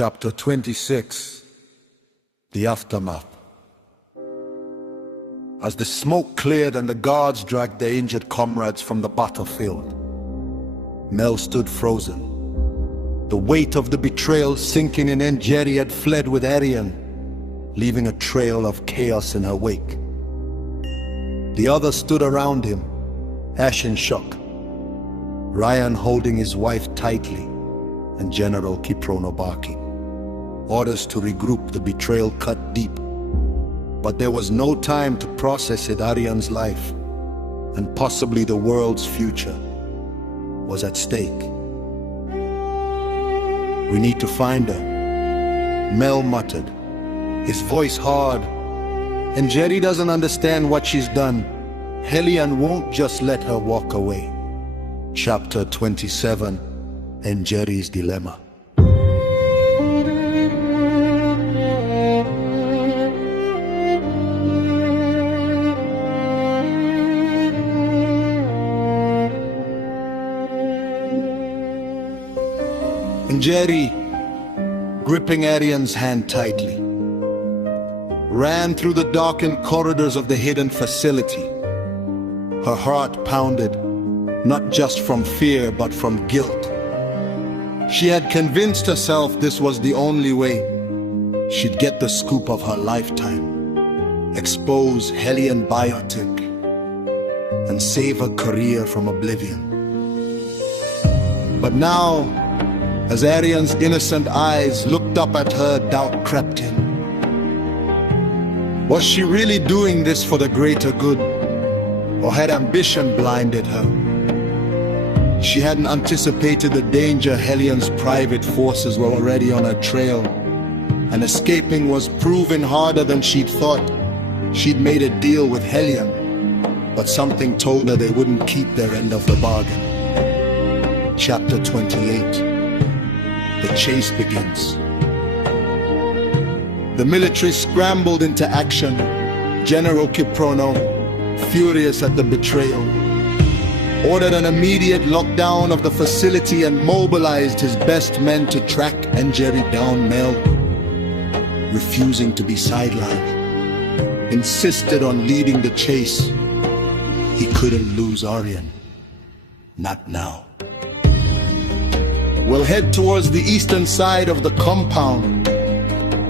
Chapter 26. The Aftermath. As the smoke cleared and the guards dragged their injured comrades from the battlefield, Mel stood frozen. The weight of the betrayal sinking in Njeri had fled with Arian, leaving a trail of chaos in her wake. The others stood around him, ash in shock, Ryan holding his wife tightly, and General Kiprono barking. Orders to regroup, the betrayal cut deep. But there was no time to process it. Arian's life, and possibly the world's future, was at stake. "We need to find her," Mel muttered, his voice hard. Njeri doesn't understand what she's done. Hellion won't just let her walk away. Chapter 27. Njeri's Dilemma. Njeri, gripping Arian's hand tightly, ran through the darkened corridors of the hidden facility. Her heart pounded, not just from fear but from guilt. She had convinced herself this was the only way she'd get the scoop of her lifetime, expose Hellion Biotech, and save her career from oblivion. But now, as Arian's innocent eyes looked up at her, doubt crept in. Was she really doing this for the greater good, or had ambition blinded her? She hadn't anticipated the danger. Hellion's private forces were already on her trail, and escaping was proving harder than she'd thought. She'd made a deal with Hellion, but something told her they wouldn't keep their end of the bargain. Chapter 28. The chase begins. The military scrambled into action. General Kiprono, furious at the betrayal, ordered an immediate lockdown of the facility and mobilized his best men to track Njeri down. Mel, refusing to be sidelined, insisted on leading the chase. He couldn't lose Arian. Not now. "We'll head towards the eastern side of the compound,"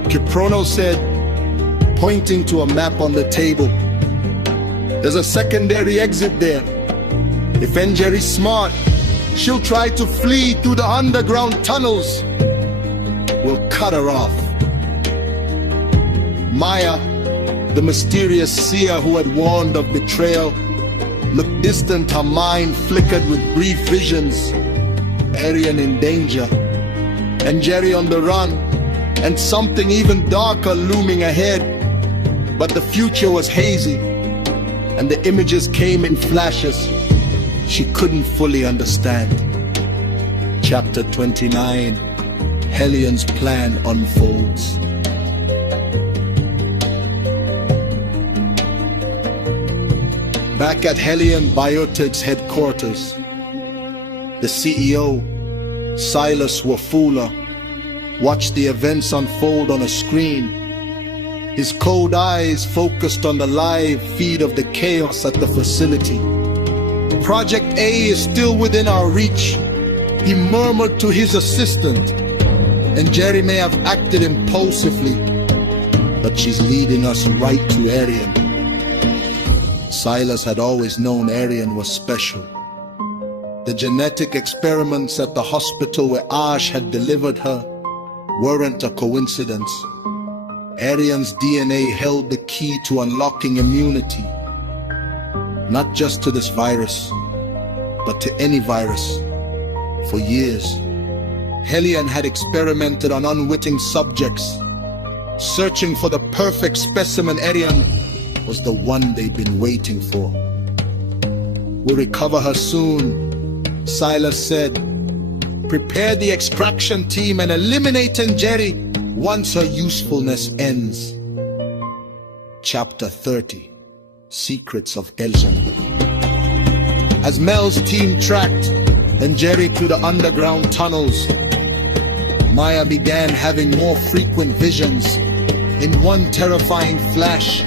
Kiprono said, pointing to a map on the table. "There's a secondary exit there. If Njeri's smart, she'll try to flee through the underground tunnels. We'll cut her off." Maya, the mysterious seer who had warned of betrayal, looked distant, her mind flickered with brief visions. Arian in danger, Njeri on the run, and something even darker looming ahead. But the future was hazy, and the images came in flashes she couldn't fully understand. Chapter 29. Hellion's plan unfolds. Back at Hellion Biotech's headquarters, the CEO, Silas Wafula, watched the events unfold on a screen, his cold eyes focused on the live feed of the chaos at the facility. "Project A is still within our reach," he murmured to his assistant. "Njeri may have acted impulsively, but she's leading us right to Arian." Silas had always known Arian was special. The genetic experiments at the hospital where Ash had delivered her weren't a coincidence. Arian's DNA held the key to unlocking immunity, not just to this virus, but to any virus. For years, Hellion had experimented on unwitting subjects, searching for the perfect specimen. Arian was the one they'd been waiting for. "We'll recover her soon," Silas said. "Prepare the extraction team and eliminate Njeri once her usefulness ends." Chapter 30. Secrets of Elgin. As Mel's team tracked Njeri through the underground tunnels, Maya began having more frequent visions. In one terrifying flash,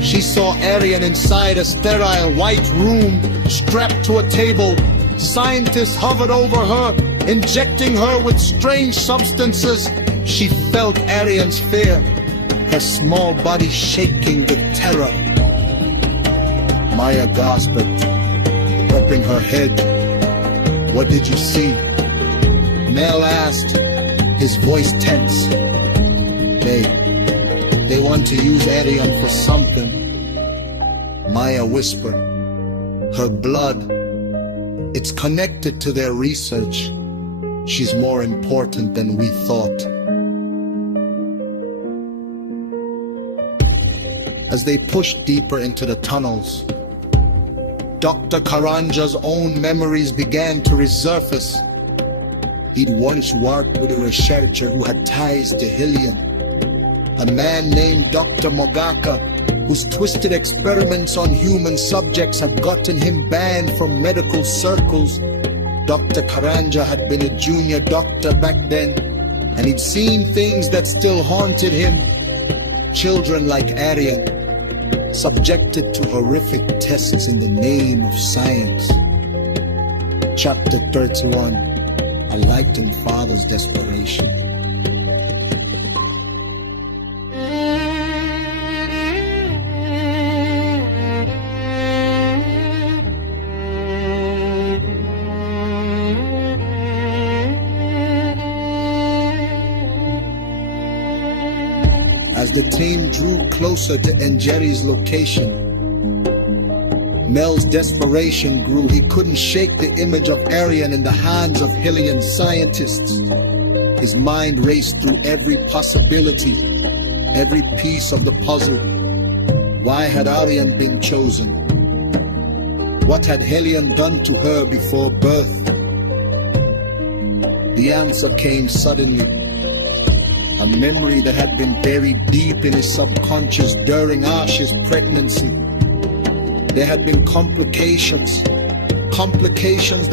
she saw Aryan inside a sterile white room, strapped to a table. Scientists hovered over her, injecting her with strange substances. She felt Aryan's fear, her small body shaking with terror. Maya gasped, rubbing her head. "What did you see?" Mel asked, his voice tense. They want to use Aryan for something," Maya whispered. "Her blood, it's connected to their research. She's more important than we thought." As they pushed deeper into the tunnels, Dr. Karanja's own memories began to resurface. He'd once worked with a researcher who had ties to Hylian, a man named Dr. Mogaka, whose twisted experiments on human subjects had gotten him banned from medical circles. Dr. Karanja had been a junior doctor back then, and he'd seen things that still haunted him. Children like Aryan, subjected to horrific tests in the name of science. Chapter 31, A Lightened Father's Desperation. As the team drew closer to Njeri's location, Mel's desperation grew. He couldn't shake the image of Aryan in the hands of Hylian scientists. His mind raced through every possibility, every piece of the puzzle. Why had Aryan been chosen? What had Hylian done to her before birth? The answer came suddenly. A memory that had been buried deep in his subconscious during Ash's pregnancy. There had been complications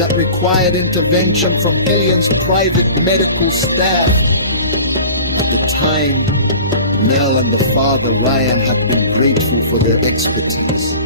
that required intervention from Hylian's private medical staff. At the time, Mel and the father Ryan had been grateful for their expertise.